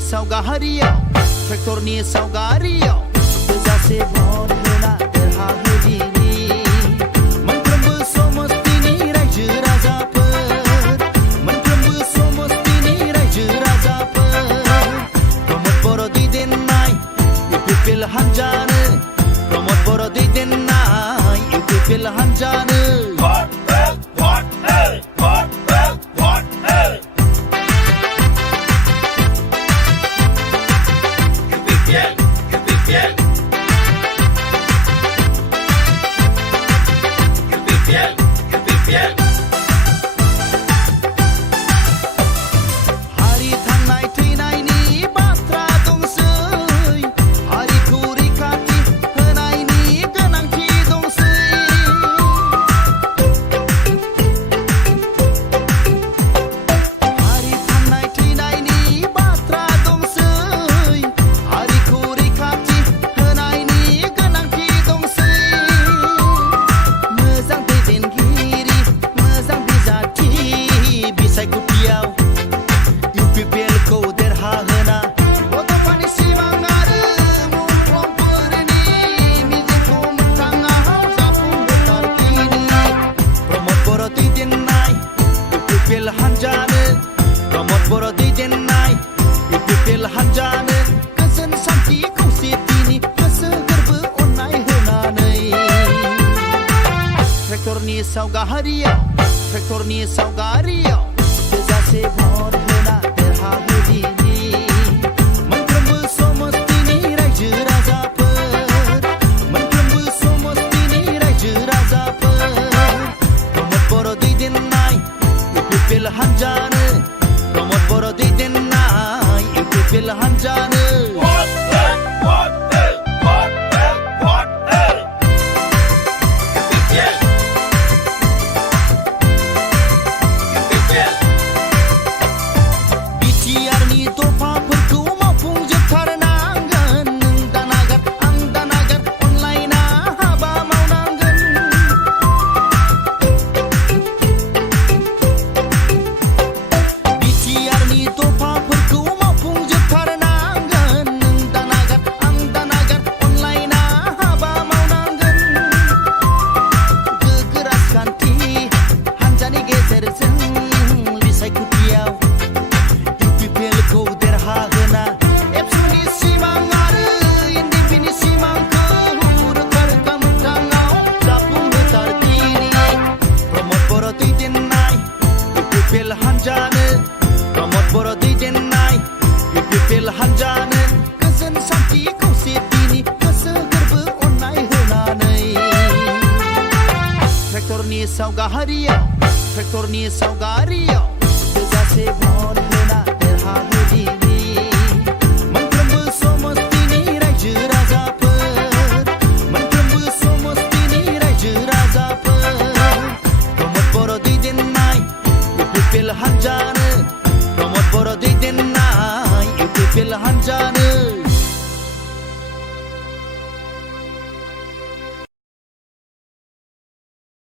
सावगारियाव ट्रेक्टरनि सावगारियाव थोजासे भट होना देरहाहोदिनि मोनफ्रोमबो समस्तिनि रायजो राजाफोर मोनफ्रोमबो समस्तिनि रायजो राजाफोर प्रमद बर' दैदेननाय इउपिपिएल हान्जानो प्रमद बर' दैदेननाय इउपिपिएल हान्जानो हारि थांनाय थैनायनि बाथ्रा दंसै हारिखौ रैखाथि होनायनि गोनांथि दंसै हारि थांनाय थैनायनि बाथ्रा दंसै हारिखौ रैखाथि होनायनि गोनांथि दंसै मोजां दैदेनगिरि मोजां बिजाथि बिसायख'थियाव इउपिपिएलखौ देरहाहोना बड'फानि सिमां आरो मुंख्लंफोरनि मिजिंखौ मोगथाङाव जाफुंहोथारदिनि प्रमद बर' दैदेननाय इउपिपिएल हान्जानो प्रमद बर' दैदेननाय इउपिपिएल हान्जानो गोजोन सान्थि खौसेथिनि गोसो गोरबो अननाय होनानै ट्रेक्टरनि सावगारियाव थोजासे भट होना देरहाहोदिनि मोनफ्रोमबो समस्तिनि रायजो राजाफोर मोनफ्रोमबो समस्तिनि रायजो राजाफोर प्रमद बर' दैदेननाय इउपिपिएल हान्जानो प्रमद बर' दैदेननाय इउपिपिएल हान्जानो बिटिआरनि दफाफोरखौ मावफुंजोबथारनांगोन नों दानागार आं दानागार अनलायना हाबा मावनांगोन बिटिआरनि दफाफोरखौ मावफुंजोबथारनांगोन नों दानागार आं दानागार अनलायना हाबा मावनांगोन गोग्गो राजखान्थि हान्जानि गेजेरजों बिसायख'थियाव इउपिपिएलखौ देरहाहोना एबसुनि सिमां आरो एनडिपिनि सिमांखौ रोखा रोखा मोगथाङाव जाफुंहोथारदिनि प्रमद बर' दैदेननाय इउपिपिएल हान्जानो प्रमद बर' दैदेननाय इउपिपिएल हान्जानो गोजोन सान्थि खौसेथिनि गोसो गोरबो अननाय होनानै ट्रेक्टरनि सावगारियाव थोजासे भट होना देरहाहोदिनि मोनफ्रोमबो समस्तिनि रायजो राजाफोर मोनफ्रोमबो समस्तिनि रायजो राजाफोर प्रमद बर' दैदेननाय इउपिपिएल हान्जानो प्रमद बर' दैदेननाय इउपिपिएल हान्जानो